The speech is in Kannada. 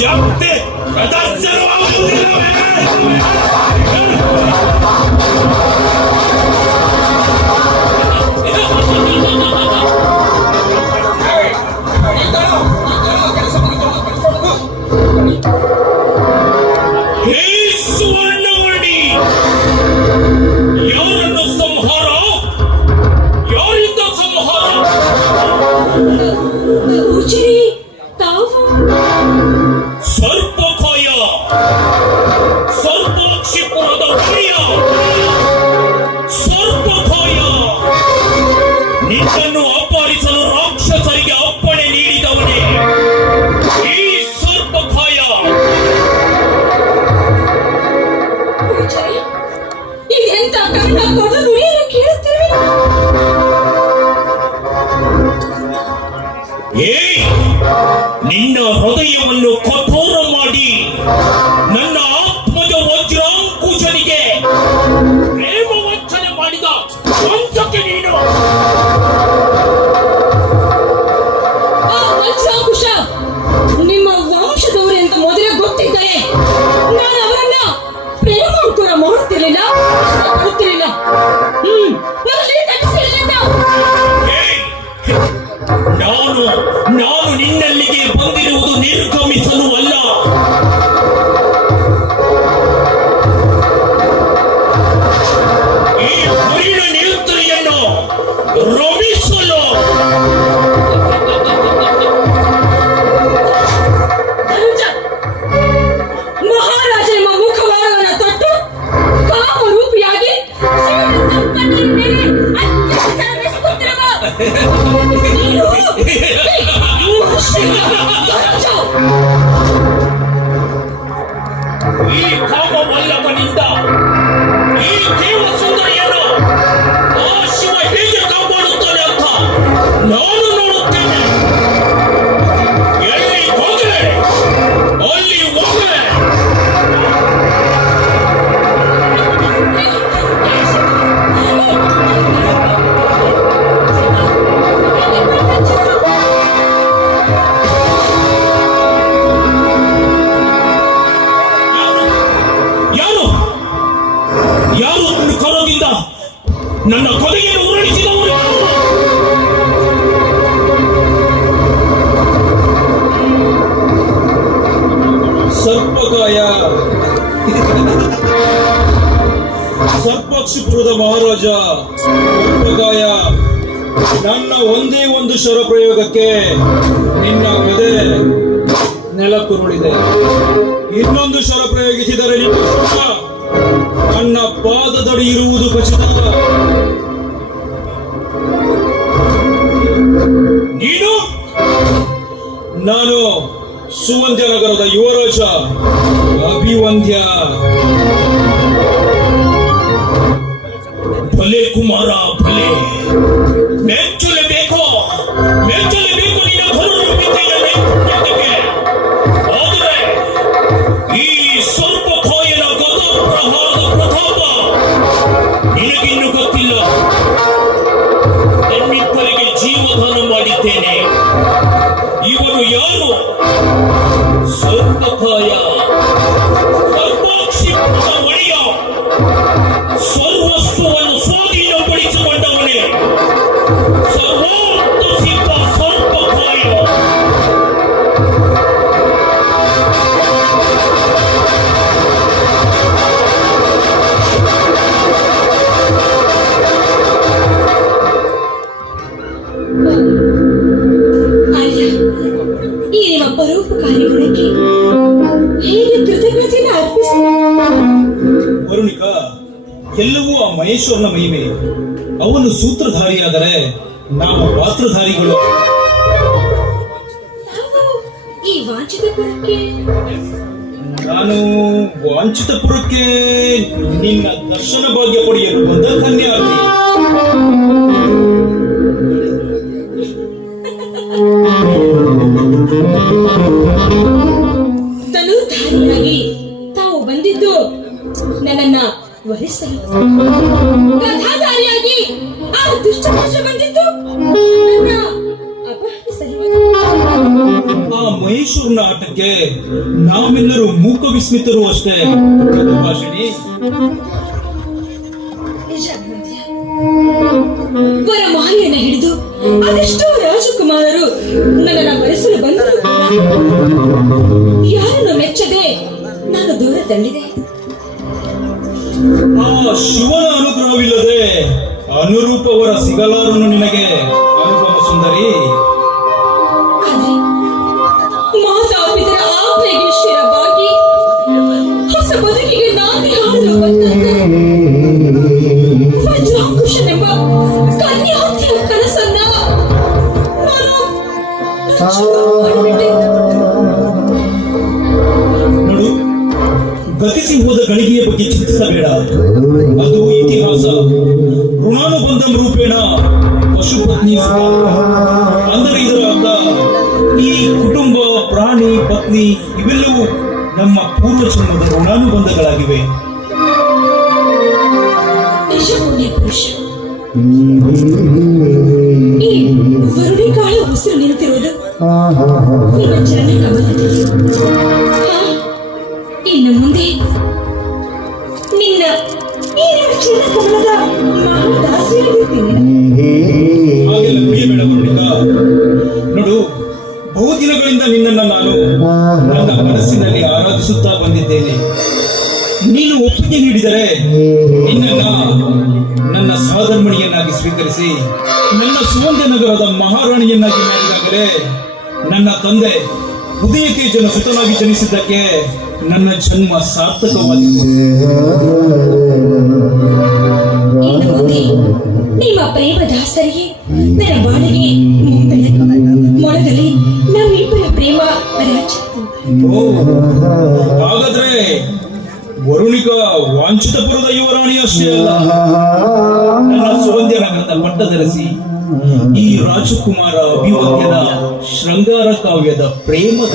ಶಕ್ತಿ ಪ್ರದರ್ಶನವಾಗುವುದಿಲ್ಲವೇ? ಯಾರನ್ನು ಸಂಹಾರ? ಯಾರಿಂದ ಸಂಹಾರ? ಸರ್ಪಕಾಯ, ಸರ್ಪಾಕ್ಷಿಪುರದ ಒಡೆಯ ಸರ್ಪಕಾಯ, ನಿನ್ನನ್ನು ಅಪಹರಿಸಲು ರಾಕ್ಷಸರಿಗೆ ಅಪ್ಪಣೆ ನೀಡಿದವನೇ ಈ ಸರ್ಪಕಾಯ. ಇದೆಂತ ಕಣ್ಣ ಕೊಡಲು ಏನು ಕೇಳುತ್ತೇವೆ? ನಿನ್ನ ಹೃದಯವನ್ನು ಕಠೋರ ಮಾಡಿ ನನ್ನ ಆತ್ಮಜ ವಜ್ರಾಂಕುಶನಿಗೆ ಪ್ರೇಮ ವಂಚನೆ ಮಾಡಿದ ವಂಚಕೆ ನೀನು. ಆ ವಜ್ರಾಂಕುಶ ನಿಮ್ಮ ವಂಶದವರೆಂದು ಮೊದಲೇ ಗೊತ್ತಿದ್ದರೆ ನಾನು ಅವರನ್ನ ಪ್ರೇಮಾಂಕುರ ಮಾಡುತ್ತಿರಲಿಲ್ಲ, ಗೊತ್ತಿರಲಿಲ್ಲ. ನಾನು ನಿನ್ನಲ್ಲಿಗೆ ಬಂದಿರುವುದು ನಿರ್ಗಮಿಸಲು ಅಲ್ಲ, ಈ ಹರಿಣ ನಿರುತ್ತರಿಯನ್ನು ರಮಿಸಲು. ಮಹಾರಾಜ ನಿಮ್ಮ ಮುಖವಾಡವನ್ನು ತೊಟ್ಟು ಕಾಮರೂಪಿಯಾಗಿ ಈ ಕಾಮವಲ್ಲಭನಿಂದ ಈ ದೇವ ಸುಂದರಿಯನ್ನು ಆ ಶಿವ ಹೇಗೆ ಕಾಪಾಡುತ್ತಾನೆ ಅಂತ ನಾನು ನೋಡುತ್ತೇನೆ. ಎಲ್ಲಿ ಹೋಗಲೇ ಅಲ್ಲಿ ಹೋಗಲೇ. ಯಾರು ಕರದಿಂದ ನನ್ನ ಕೊಲೆಯನ್ನು ಉರುಳಿಸಿದವರು? ಸರ್ಪಕಾಯ, ಸರ್ಪಾಕ್ಷಿಪುರದ ಮಹಾರಾಜ ಸರ್ಪಕಾಯ, ನನ್ನ ಒಂದೇ ಒಂದು ಶರಪ್ರಯೋಗಕ್ಕೆ ನಿನ್ನ ಗದೆ ನೆಲಕ್ಕುರುಳಿದೆ. ಇನ್ನೊಂದು ಶರ ಪ್ರಯೋಗಿಸಿದರೆ ನಿನ್ನ ಶರ ನನ್ನ ಪಾದದಡಿ ಇರುವುದು ಖಚಿತ. ನೀನು? ನಾನು ಸುವಂಧ್ಯ ನಗರದ ಯುವರಾಜ ಅಭಿವಂದ್ಯ. ಭಲೆ ಕುಮಾರ ಭಲೆ, ಮೆಚ್ಚಲೇಬೇಕು ಮೆಚ್ಚಲೇಬೇಕು ನಿನ್ನ ಘನರೂಪಿತೆಯ ನೈಪುಣ್ಯಕ್ಕೆ. ಆದರೆ ಈ ಸರ್ಪಕಾಯನ ಗದ ಪ್ರಹಾರದ ಪ್ರತಾಪ ನಿನಗಿನ್ನು ಗೊತ್ತಿಲ್ಲ. ನಿಮ್ಮಿಬ್ಬರಿಗೆ ಜೀವದಾನ ಮಾಡಿದ್ದೇನೆ. ಇವನು ಯಾರು? ಸರ್ಪಕಾಯ, ಸರ್ಪಾಕ್ಷಿಪುರದ ಒಡೆಯ, ಸರ್ವಸ್ವವನ್ನು ಸ್ವಾಧೀನಪಡಿಸಿಕೊಂಡವನೇ ಸರ್ವಾರ್ಥ ಸಿದ್ಧ ಸರ್ಪಕಾಯ. ಈ ನಿಮ್ಮ ಪರೋಪಕಾರಿ ಗುಣಕ್ಕೆ ಹೇಗೆ ಕೃತಜ್ಞತೆಯನ್ನು ಅರ್ಪಿಸುತ್ತಾರೆ? ವರುಣಿಕಾ, ಎಲ್ಲವೂ ಆ ಮಹೇಶ್ವರನ ಮಹಿಮೆ. ಅವನು ಸೂತ್ರಧಾರಿಯಾದರೆ ನಾವು ಪಾತ್ರಧಾರಿಗಳು. ಈ ವಾಂಚಿತಪುರಕ್ಕೆ ನಾನು ವಾಂಚಿತಪುರಕ್ಕೆ ನಿನ್ನ ದರ್ಶನ ಭಾಗ್ಯ ಪಡೆಯಲು ಬಂದ ಧನ್ಯಾರ್ಥಿ. ಧನುರ್ಧಾರಿಯಾಗಿ ತಾವು ಬಂದಿದ್ದು ನನ್ನನ್ನ ವರಿಸಲು, ಗದಾಧಾರಿಯಾಗಿ ಆ ದುಷ್ಟಪುರುಷ ಬಂದಿದ್ದು ನನ್ನ ಅಪಹರಿಸಲು. ಆ ಮಹೇಶ್ವರನ ಆಟಕ್ಕೆ ನಾವೆಲ್ಲರೂ ಮೂಕ ವಿಸ್ಮಿತರು ಅಷ್ಟೇ. ಭಾಷಿಣಿ, ನಿಜ ಅಭಿಮನ್ಯ. ವರ ಮಾಯೆಯನ್ನು ಹಿಡಿದು ಅದೆಷ್ಟೋ ರಾಜಕುಮಾರರು ನನ್ನನ್ನು ಬರೆಸಲು ಬಂದರು. ಯಾರನ್ನು ಮೆಚ್ಚದೆ ನಾನು ದೂರ ತಳ್ಳಿದೆ. ಆ ಶಿವನ ಅನುಗ್ರಹವಿಲ್ಲದೆ ಅನುರೂಪವರ ಸಿಗಲಾರನು ನಿನಗೆ ಅನುಪಮ ಸುಂದರಿ. ಆದ್ರೆ ಮಾತಾಪಿತರ ಆಜ್ಞೆಗೆ ಶಿರವಾಗಿ ಹೊಸ ಬದುಕಿಗೆ ನಾಂದಿ ಹಾಡಲು ಬಂದಾಗ ವಜ್ರಾಂಕುಶನೆಂಬ ಕನ್ಯಾವತಿಯ ಕನಸನ್ನ ನಾನು ಮಾಡಿಬಿಟ್ಟೆ. ನೋಡು, ಗತಿಸಿ ಹೋದ ಗಳಿಗೆಯ ಬಗ್ಗೆ ಚಿಂತಿಸಬೇಡ. ಅದು ಇತಿಹಾಸ. ಋಣಾನುಬಂಧಂ ರೂಪೇಣ ಪಶುಪತ್ನಿ ಸುಖ. ಅಂದರೆ ಇದರ ಅರ್ಥ ಈ ಕುಟುಂಬ, ಪ್ರಾಣಿ, ಪತ್ನಿ ಇವೆಲ್ಲವೂ ನಮ್ಮ ಪೂರ್ವ ಜನ್ಮದ ಋಣಾನುಬಂಧಗಳಾಗಿವೆ. ನಿಜ ಪುಣ್ಯ ಪುರುಷ. ಈ ವರುಣಿಕಾಳ ಉಸಿರು ನಿಂತಿರುವುದು ನಿನ್ನ ಚರಣ ಕಮಲದಲ್ಲಿ. ಇನ್ನು ಮುಂದೆ ನಿನ್ನ ಈ ನಿಮ್ಮ ಚರಣ ಕಮಲದ ಮಹಾದಾಸಿಯಾಗಿರ್ತೀನಿ. ಹಾಗೆಲ್ಲ ನುಡಿಯಬೇಡ ವರುಣಿಕಾ. ನೋಡು, ಬಹುದಿನಗಳಿಂದ ನಿನ್ನನ್ನು ನಾನು ನನ್ನ ಮನಸ್ಸಿನಲ್ಲಿ ಆರಾಧಿಸುತ್ತಾ ಬಂದಿದ್ದೇನೆ. ನೀನು ಒಪ್ಪಿಗೆ ನೀಡಿದರೆ ನಿನ್ನನ್ನ ನನ್ನ ಸಹಧರ್ಮಣಿಯನ್ನಾಗಿ ಸ್ವೀಕರಿಸಿ ನನ್ನ ಸುವಂದ ನಗರದ ಮಹಾರಾಣಿಯನ್ನಾಗಿ ಮಾಡಿದಾಗಲೇ ನನ್ನ ತಂದೆ ಉದಯಕೇಶನ ಸುತನಾಗಿ ಜನಿಸಿದ್ದಕ್ಕೆ ನನ್ನ ಜನ್ಮ ಸಾರ್ಥಕವಾಗಿದೆ. ಇನ್ನು ಮುಂದೆ ನಿಮ್ಮ ಪ್ರೇಮ ದಾಸರಿಗೆ ನನ್ನ ಬಾಳಿಗೆ ಮೊಳಗಲಿ ನಮ್ಮಿಬ್ಬರ ಪ್ರೇಮ ರಾಜ್ಯ. ಓ, ಹಾಗಾದ್ರೆ ವರುಣಿಕಾ ವಾಂಛಿತಪುರದ ಯುವರಾಣಿ ಅಷ್ಟೇ ಅಲ್ಲ, ನನ್ನ ಸುವಂದ್ಯ ನಗರದ ಪಟ್ಟಧರಿಸಿ ಈ ರಾಜಕುಮಾರ ಅಭಿವದ್ಯನ ಶೃಂಗಾರ ಕಾವ್ಯದ ಪ್ರೇಮದ